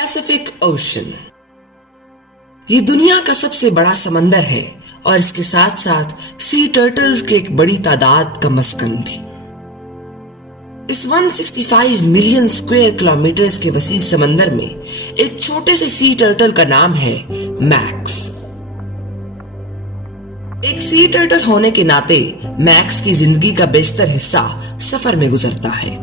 Pacific ocean ये दुनिया का सबसे बड़ा समंदर है और इसके साथ साथ सी टर्टल्स की एक बड़ी तादाद का मस्कन भी। इस 165 मिलियन स्क्वायर किलोमीटर्स के वसी समंदर में एक छोटे से सी टर्टल का नाम है मैक्स। एक सी टर्टल होने के नाते मैक्स की जिंदगी का बेशतर हिस्सा सफर में गुजरता है।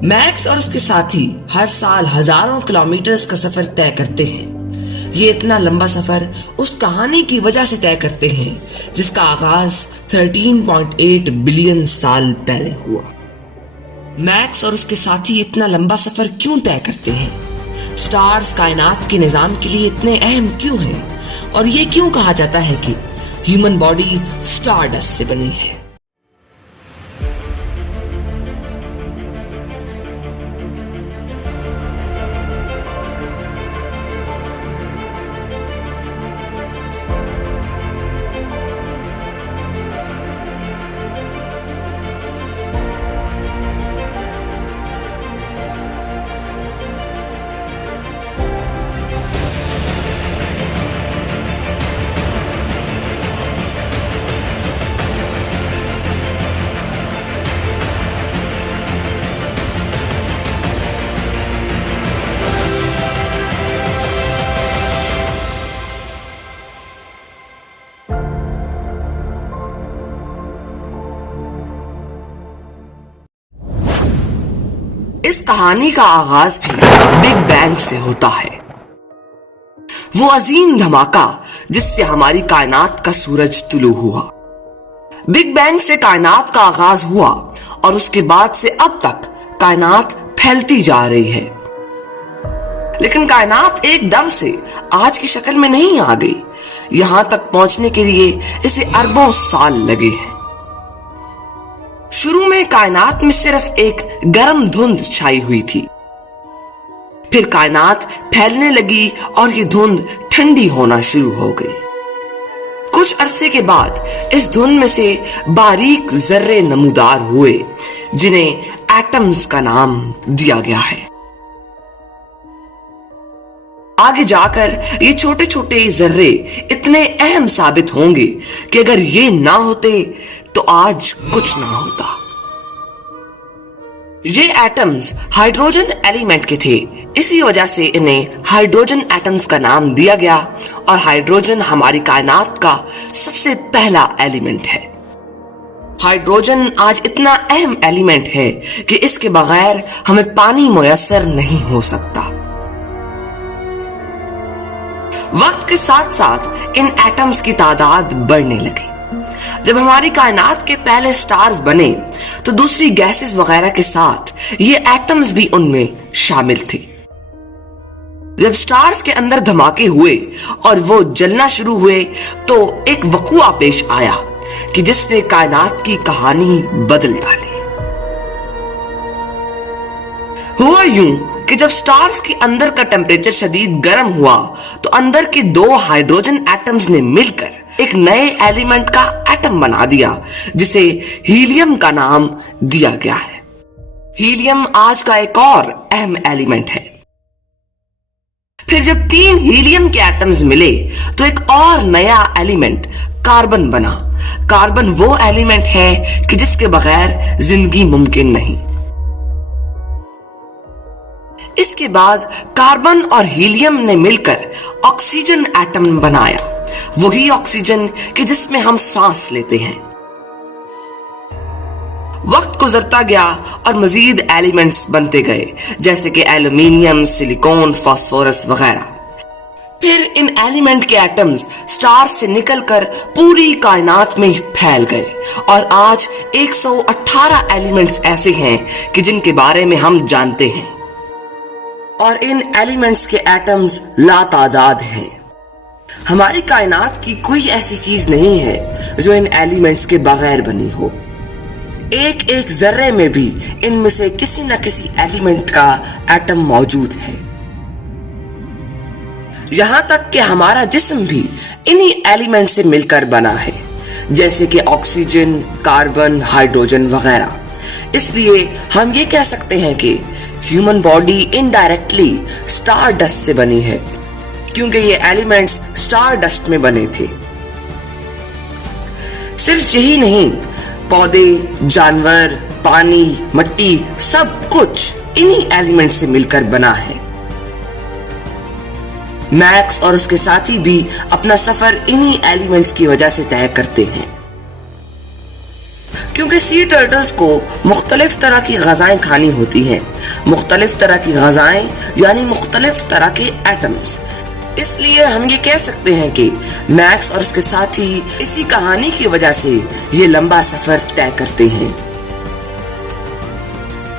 मैक्स और उसके साथी हर साल हजारों किलोमीटर्स का सफर तय करते हैं। ये इतना लंबा सफर उस कहानी की वजह से तय करते हैं जिसका आगाज 13.8 बिलियन साल पहले हुआ। मैक्स और उसके साथी इतना लंबा सफर क्यों तय करते हैं? स्टार्स कायनात के निजाम के लिए इतने अहम क्यों हैं? और ये क्यों कहा जाता है कि ह्यूमन बॉडी स्टारडस्ट से बनी है? इस कहानी का आगाज भी बिग बैंग से होता है। वो अजीम धमाका जिससे हमारी कायनात का सूरज तुलू हुआ। बिग बैंग से कायनात का आगाज हुआ और उसके बाद से अब तक कायनात फैलती जा रही है। लेकिन कायनात एकदम से आज की शक्ल में नहीं आ गई। यहां तक पहुंचने के लिए इसे अरबों साल लगे हैं। शुरू में कायनात में सिर्फ एक गर्म धुंध छाई हुई थी। फिर कायनात फैलने लगी और ये धुंध ठंडी होना शुरू हो गई। कुछ अरसे के बाद इस धुंध में से बारीक जर्रे नमूदार हुए जिन्हें एटम्स का नाम दिया गया है। आगे जाकर ये छोटे छोटे जर्रे इतने अहम साबित होंगे कि अगर ये ना होते तो आज कुछ ना होता। ये एटम्स हाइड्रोजन एलिमेंट के थे, इसी वजह से इन्हें हाइड्रोजन एटम्स का नाम दिया गया और हाइड्रोजन हमारी कायनात का सबसे पहला एलिमेंट है। हाइड्रोजन आज इतना अहम एलिमेंट है कि इसके बगैर हमें पानी मुयस्सर नहीं हो सकता। वक्त के साथ साथ इन एटम्स की तादाद बढ़ने लगी। जब हमारी कायनात के पहले स्टार्स बने तो दूसरी गैसेस वगैरह के साथ ये एटम्स भी उनमें शामिल थे। जब स्टार्स के अंदर धमाके हुए और वो जलना शुरू हुए तो एक वक़ुआ पेश आया कि जिसने कायनात की कहानी बदल डाली। हुआ यूं कि जब स्टार्स के अंदर का टेम्परेचर शदीद गर्म हुआ तो अंदर के दो हाइड्रोजन एटम्स ने मिलकर एक नए एलिमेंट का एटम बना दिया जिसे हीलियम का नाम दिया गया है। हीलियम आज का एक और अहम एलिमेंट है। फिर जब 3 हीलियम के एटम्स मिले तो एक और नया एलिमेंट कार्बन बना। कार्बन वो एलिमेंट है कि जिसके बगैर जिंदगी मुमकिन नहीं। इसके बाद कार्बन और हीलियम ने मिलकर ऑक्सीजन एटम बनाया, वही ऑक्सीजन कि जिसमें हम सांस लेते हैं। वक्त गुजरता गया और मजीद एलिमेंट्स बनते गए जैसे कि एल्यूमिनियम, सिलिकॉन, फास्फोरस वगैरह। फिर इन एलिमेंट के एटम्स स्टार्स से निकलकर पूरी कायनात में फैल गए और आज 118 एलिमेंट्स ऐसे हैं कि जिनके बारे में हम जानते हैं और इन एलिमेंट्स के एटम्स लातादाद हैं। हमारी कायनात की कोई ऐसी चीज नहीं है जो इन एलिमेंट्स के बगैर बनी हो। एक एक जर्रे में भी इनमें से किसी न किसी एलिमेंट का एटम मौजूद है। यहां तक कि हमारा जिस्म भी इन्हीं एलिमेंट से मिलकर बना है, जैसे कि ऑक्सीजन, कार्बन, हाइड्रोजन वगैरह। इसलिए हम ये कह सकते हैं कि human body indirectly star dust से बनी है, क्योंकि ये एलिमेंट्स स्टार डस्ट में बने थे। सिर्फ यही नहीं, पौधे, जानवर, पानी, मिट्टी, सब कुछ इन्हीं एलिमेंट से मिलकर बना है। मैक्स और उसके साथी भी अपना सफर इन्हीं एलिमेंट्स की वजह से तय करते हैं, क्योंकि सी टर्टल्स को मुख्तलिफ तरह की ग़िज़ाएं खानी होती हैं। मुख्तलिफ तरह की ग़िज़ाएं यानी मुख्तलिफ तरह के एटम्स। इसलिए हम ये कह सकते हैं कि मैक्स और उसके साथी इसी कहानी की वजह से ये लंबा सफर तय करते हैं।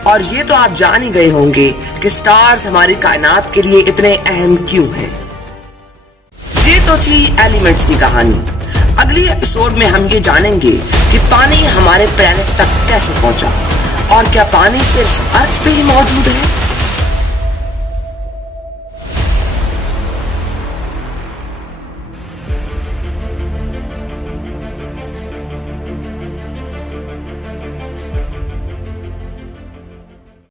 और ये तो आप जान ही गए होंगे कि स्टार्स हमारी कायनात के लिए इतने अहम क्यों हैं। ये तो थी एलिमेंट्स की कहानी। अगली एपिसोड में हम ये जानेंगे कि पानी हमारे प्लेनेट तक कैसे पहुंचा, और क्या पानी सिर्फ अर्थ पे ही मौजूद है